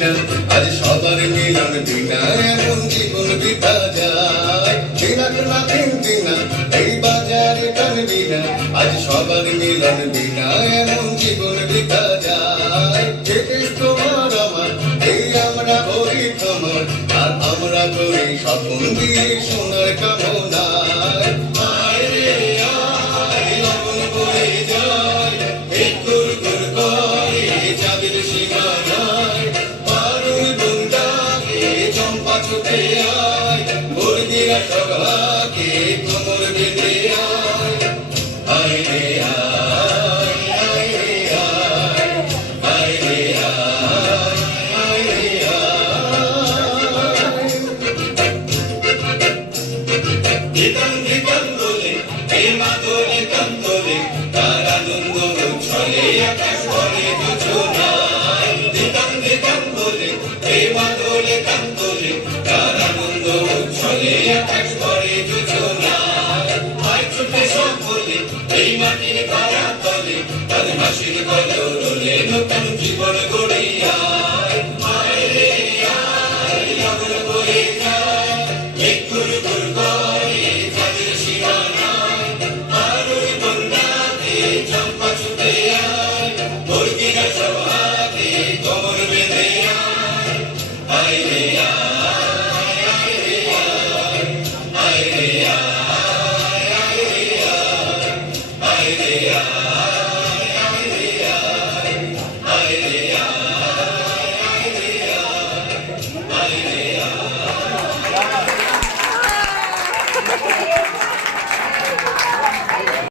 না আজ সবার মিলন বিনা এমন জীবন বৃথা যায় দিনাক না কিনতি না এই বাজারে টানবি না আজ সবার মিলন বিনা এমন জীবন বৃথা যায় যেতে তোমার আমার এই আমরা বলি তোমার আর আমরা করি স্বপ্ন দিয়ে সোনার কামনায় আয় রে আয় লগন বয়ে যায় এই গুর গুর করে যাদের সীমানায় পারুল বন্দাকে চম্পা ছুটে আয় মুরগিরা সভাকে কোমর বেঁধে আয় আয় রে আয় আয় রে আয় আয় রে আয় আয় রে আয় গীতম গীতম বলে হে মাদলে কান্দলে তার আনন্দ উচ্ছলে আকাশ ভরে যোজনায় গীতম গীতম বলে হে মাদলে কান্দলে তার আনন্দ উচ্ছলে আকাশ ভরে যোজনায় আয় ছুটে সকলে এই মাটির কারা তলে তার মাসির কলরলে নতুন জীবন